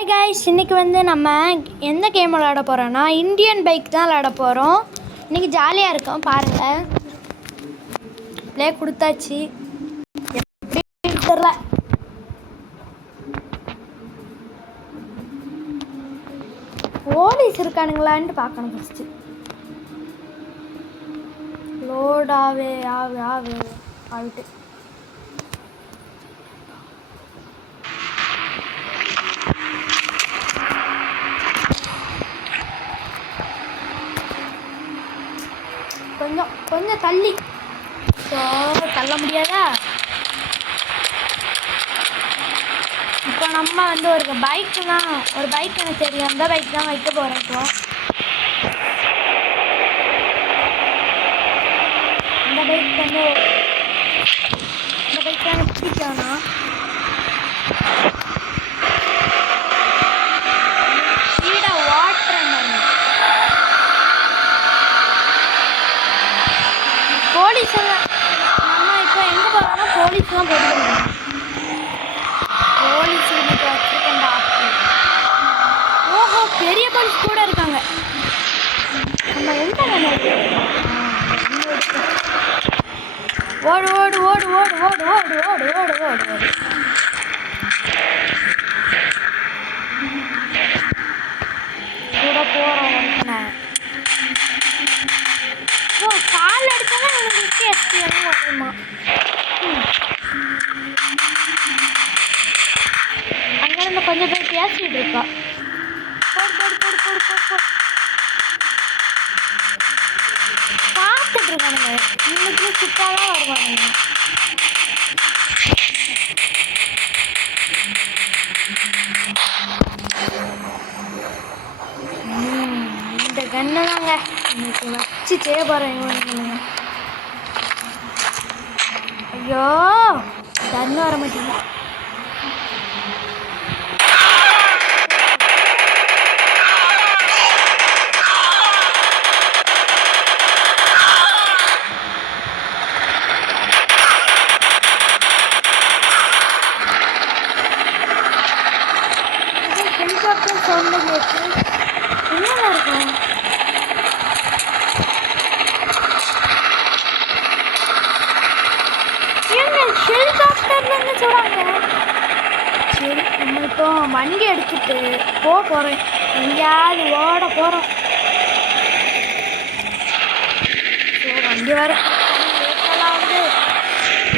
Hi guys, இன்றைக்கி நம்ம எந்த கேம் விளையாட போகிறோன்னா இந்தியன் பைக் தான் விளையாட போகிறோம். இன்றைக்கி ஜாலியாக இருக்கும், பாருங்கள். ப்ளே கொடுத்தாச்சு. எப்படி தெரில, போலீஸ் இருக்கானுங்களான்ட்டு பார்க்கணும். ஃபஸ்ட்டு லோட் ஆகிட்டு கொஞ்சம் தள்ளி தள்ள முடியாதா? இப்போ நம்ம ஒரு பைக் எனக்கு தெரியும், அந்த பைக் தான் வைக்க போகிறோம். இப்போ இந்த பைக் தான் பிடிக்கணும். போலீஸ் நம்ம இப்போ எங்கே போகிறோம்னா போலீஸ் தான் போட்டுக்கணும். போலீஸ் இன்னைக்கு வச்சுருக்கேன்டா. ஓஹோ, பெரிய போலீஸ் கூட இருக்காங்க. நம்ம எங்கே ஓடு ஓடு ஓடு ஓடு ஓடு ஓடு ஓடு ஓடு ஓடு ஓடு கூட போகிறோம். கால் அடிச்சாலும் எனக்கு வித்தியாசம் வருமா? அங்கேருந்து கொஞ்சம் பேர் பேசிட்டு இருக்கா. பார்த்துட்டு இருக்கானுங்க. இன்னைக்கு சுத்தாதான் வருவானுங்க. இந்த கண்ணு தாங்க இன்னைக்கு வச்சு செய்ய போகிறேன் இவனுங்க. ஐயோ, கண்ணு வர மாட்டேங்க. ஹெலிகாப்டர் சவுண்ட் கேட்டு என்னவா இருக்கும்? ஹெலிகாப்டர்லன்னு சொல்கிறாங்க. சரி, நம்ம இப்போ வண்டி எடுத்துட்டு போகிறோம். எங்கேயாவது ஓட போகிறோம். ஸோ வண்டி வர லேட்டெல்லாம்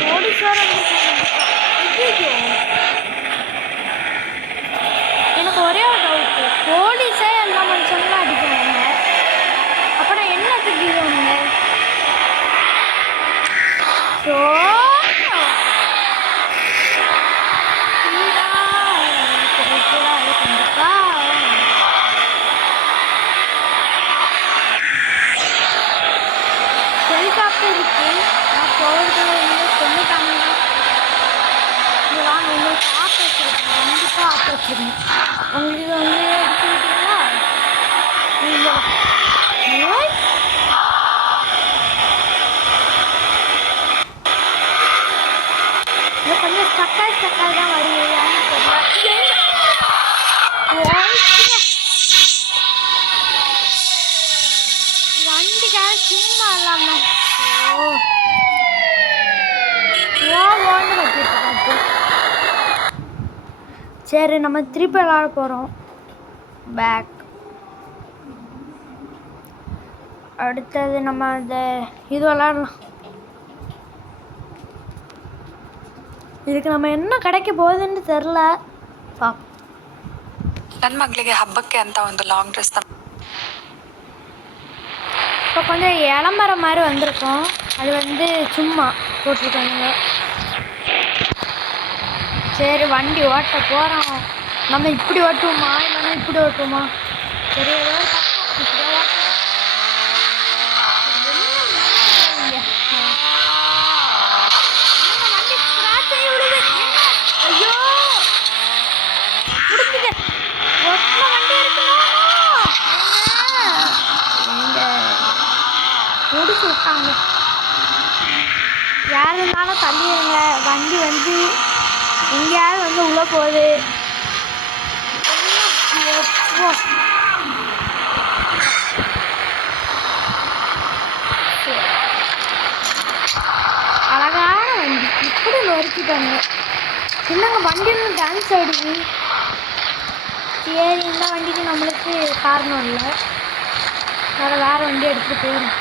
போலீஸ் வர எனக்கு ஒரே ஒரு டவுட்டு. போலீஸே எல்லா மனுஷங்களும் அடிக்கிறாங்க, அப்புறம் என்னத்துக்கு இதுங்க? ஸோ ஹெலிகாப்டர் இருக்கு. நான் போகிறது கொண்டுட்டாங்கன்னா இங்கே வாங்க, உங்களுக்கு ஆப் வச்சுருக்கேன். கண்டிப்பாக ஆப் வச்சுருக்கேன். உங்களுக்கு எடுத்துக்கிட்டீங்களா? நீங்கள் கொஞ்சம் ஸ்டக்காக தான் வருவீங்கன்னு தெரியல. வண்டிக்காக சும்மா இல்லாமல் ஓன்னு கட்டிட்டு. சரி, நம்ம திருப்பி விளாட போகிறோம். பேக் அடுத்தது நம்ம இது விளாடலாம். இதுக்கு நம்ம என்ன கிடைக்க போகுதுன்னு தெரில. ನನ್ನ ಮಗಳಿಗೆ ಹಬ್ಬಕ್ಕೆ ಅಂತ ಒಂದು ಲಾಂಗ್ ಡ್ರೆಸ್ இப்போ கொஞ்சம் இளம்பர மாதிரி வந்திருக்கோம். அது சும்மா போட்டிருக்காங்க. சரி, வண்டி ஓட்ட போகிறோம். நம்ம இப்படி ஓட்டுவோமா இல்லைன்னா இப்படி ஓட்டுவோமா? சரி, இப்படி ஐயோ, முடிஞ்சுது. ஒட்டின வண்டி இருக்கணும். முடிச்சு விட்டாங்க. யார் இருந்தாலும் தள்ளிடுங்க. வண்டி எங்கேயாவது உள்ளே போகுது. என்ன எப்போ அழகான வண்டி இப்படி நொறுக்கிட்டாங்க. என்னங்க வண்டி ஒன்று டான்ஸ் ஆடுது. சரி, இந்த வண்டிக்கு நம்மளுக்கு காரணம் இல்லை, வேறு வண்டி எடுத்துகிட்டு போயிடும்.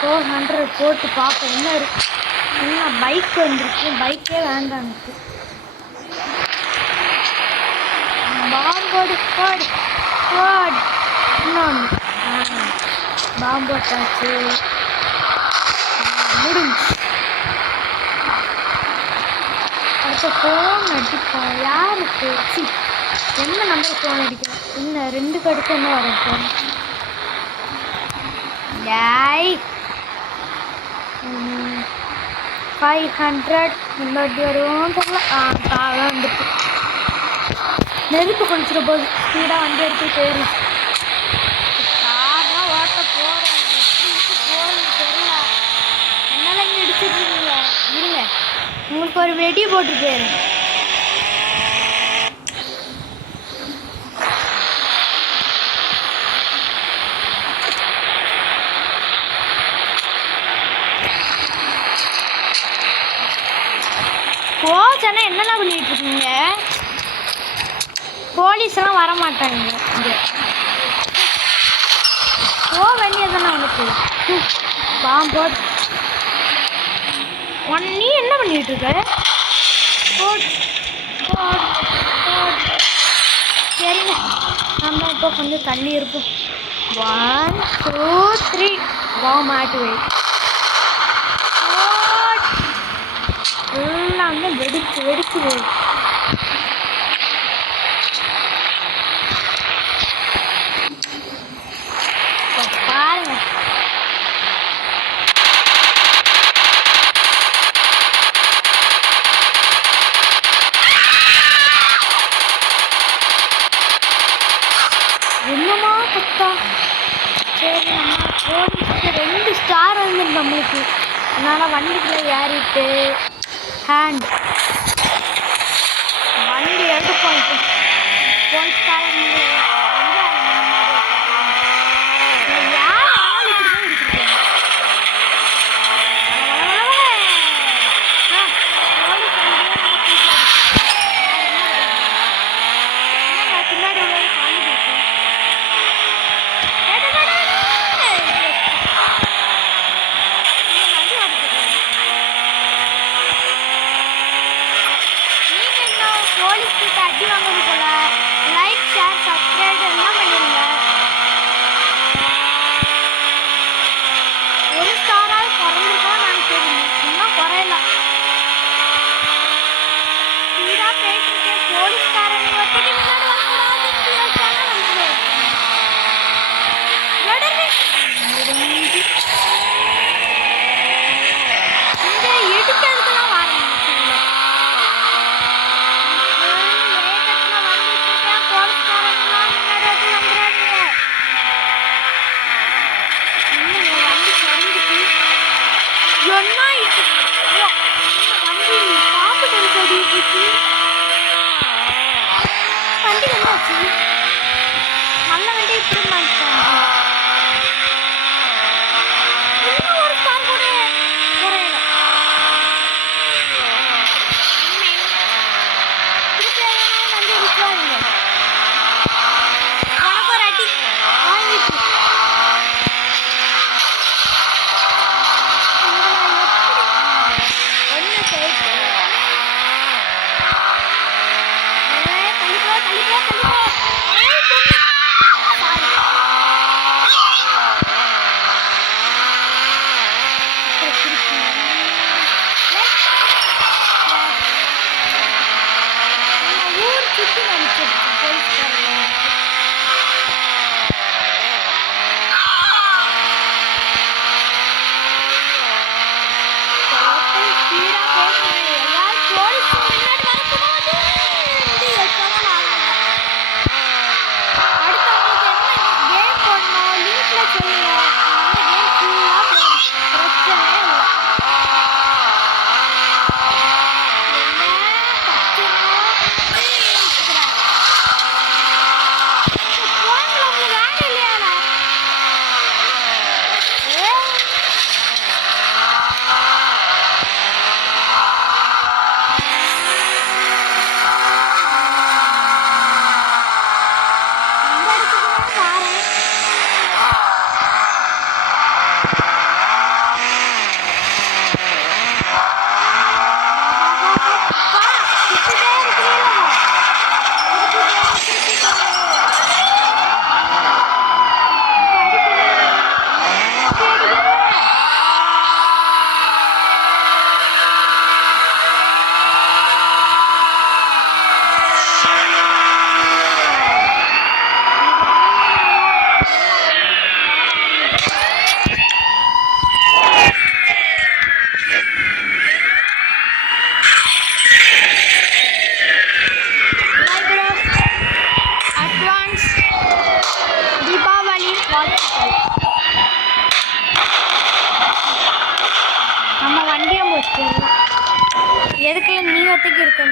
400 போட்டு பார்ப்போம் என்ன இருக்கு. என்ன பைக் வந்துருக்கு, பைக்கே வேண்டாம் எனக்கு. பாம்போடு போடு போடு. இன்னொன்று பாம்பு போட்டாச்சு, முடிஞ்சு. அடுத்த ஃபோன் அடிப்போம். யாருக்கு என்ன நம்பர் ஃபோன் அடிக்கிறோம்? இன்னும் 2 கடுக்கு என்ன வரும் ஃபோன்? யாய் 500 முன்னாடி வருவோம் தெரியல. காலம் வந்துட்டு நெருப்பு குளிச்சிட போது ஸ்பீடாக வண்டி எடுத்து போயிடும். காரெலாம் ஓட்ட போகிறோம், எப்படி போகிறது தெரியல. என்னால் இங்கே இடிச்சிட்ருக்கீங்க. இருங்க, உங்களுக்கு ஒரு வெடி போட்டு போயிடும். போச்சேன்னா என்னெல்லாம் பண்ணிட்டு இருக்கீங்க? போலீஸ்லாம் வர மாட்டாங்க இங்கே. போக வேண்டியதானே உனக்கு. பாம்போ நீ என்ன பண்ணிட்டு இருக்க? சரிங்க, நம்ம இப்போ கொஞ்சம் தள்ளி இருப்போம். 1 2 3 மாட்டு வை. எல்லாமே வெடிச்சு வெடிச்சு போகுது. பாருங்க, என்னமா கத்தா. சரி, நம்ம போலீஸ்க்கு 2 ஸ்டார் வந்து நம்மளுக்கு. அதனால் வண்டிக்குள்ளே ஏறிட்டு வண்டி எடுப்போம். போலீஸ்காரங்க போலீஸ்கிட்ட அடி வாங்குறது போல. லைக், ஷேர், சப்ஸ்கிரைப் எல்லாம் பண்ணிடுங்க. 1 ஸ்டாரால் குறைஞ்சிருக்கோம் நான் தெரியும், இன்னும் குறையல. ஸ்பீடாக போயிட்டுருக்கேன். போலீஸ்காரங்க ஒருத்தடி முன்னாடி வரக்கூடாது. இங்கே எடுக்கிறதுக்கெல்லாம் வாங்க. வண்டி வந்தாச்சு. நல்ல வண்டி இப்படி மாட்டாங்க. இன்னும் ஒரு ஸ்டார் கூட குறையல. வண்டி விற்றாருங்க. உனக்கு ஒரு அடி வாங்கிட்டு ஒன்று சேர்த்து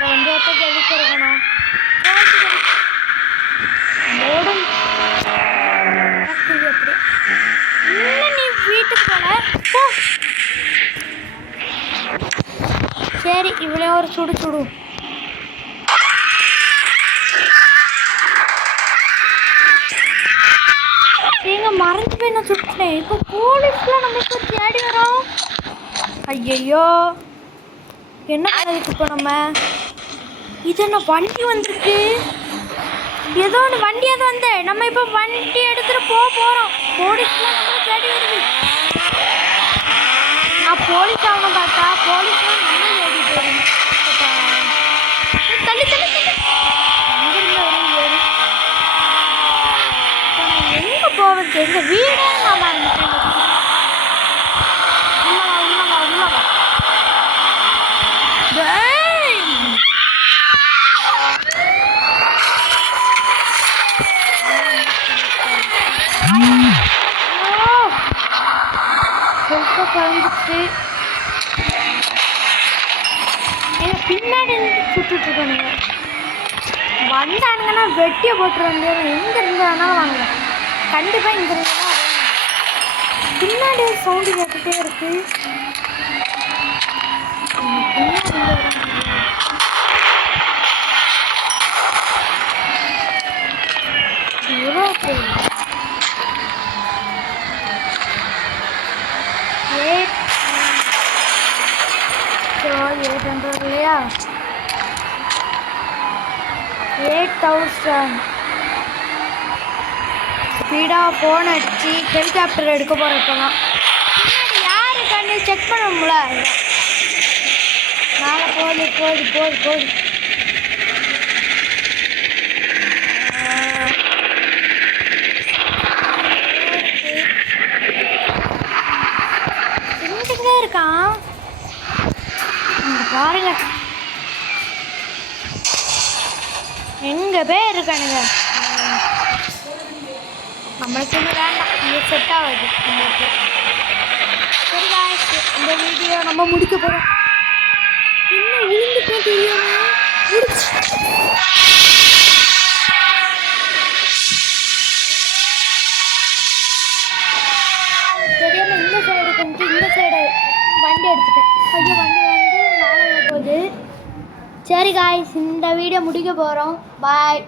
இந்த வண்டியத்தை எடுத்துருக்கணும். ஓடும் எப்படி இன்னும் நீ வீட்டுக்கு போல போ. சரி இவ்வளோ ஒரு சுடு சுடு. எங்க மறைஞ்சு போய் நான் சுட்டேன். இப்போ போலீஸ்லாம் நம்மளுக்கு தேடி வரோம். ஐயையோ என்ன பண்ணதுக்கு இப்போ நம்ம இது என்ன வண்டி வந்திருக்கு. ஏதோ ஒன்று வண்டி அது வந்து நம்ம இப்போ வண்டி எடுத்துட்டு போகிறோம். போலீஸ்லாம் நம்மளுக்கு தேடி வருது. நான் போலீஸ் ஆகணும் பார்த்தா போலீஸ்லாம் நம்ம தேடிட்டு வரும். தள்ளி தள்ளி தள்ளி அங்கிருந்து வரும் ஏறி எங்கே போவது. எங்கள் வீடே நான் மறந்துட்டேன். உள்ளவா உள்ளவா குழஞ்சிச்சு. எங்கள் பின்னாடி சுட்டுட்ருக்கானுங்க. வந்தானுங்கன்னா வெட்டியை போட்டுருவாங்க. எங்கே இருந்து வேணாலும் வாங்க. கண்டிப்பாக இங்கே இருந்து தான் பின்னாடி சவுண்டு கேட்டுகிட்டே இருக்கு. எவ்வளோ 800 இல்லையா? 8000 ஸ்பீடாக ஃபோன் அடிச்சு ஹெலிகாப்டர் எடுக்க போகிறப்பெல்லாம் யாரு கண்ணு செக் பண்ணணும்ல. மேலே போது போது போது போது. செஞ்சுக்கிட்டே இருக்கான் பாருங்க. எங்க பேர் இருக்கானுங்க. நம்மளுக்கு ஒன்றும் வேண்டாம். இங்கே செட் ஆகாது நம்மளுக்கு. சரி guys, இந்த வீடியோ நம்ம முடிக்க போகிறோம். இன்னும் விழுந்துட்டோம் தெரியாம. தெரியாம இந்த சைடு கொஞ்சம் இந்த சைடு வண்டி எடுத்துட்டேன். ஐயோ வண்டி வந்து மேலே போகுது. சரி காய்ஸ், இந்த வீடியோ முடிக்க போகிறோம். பாய்.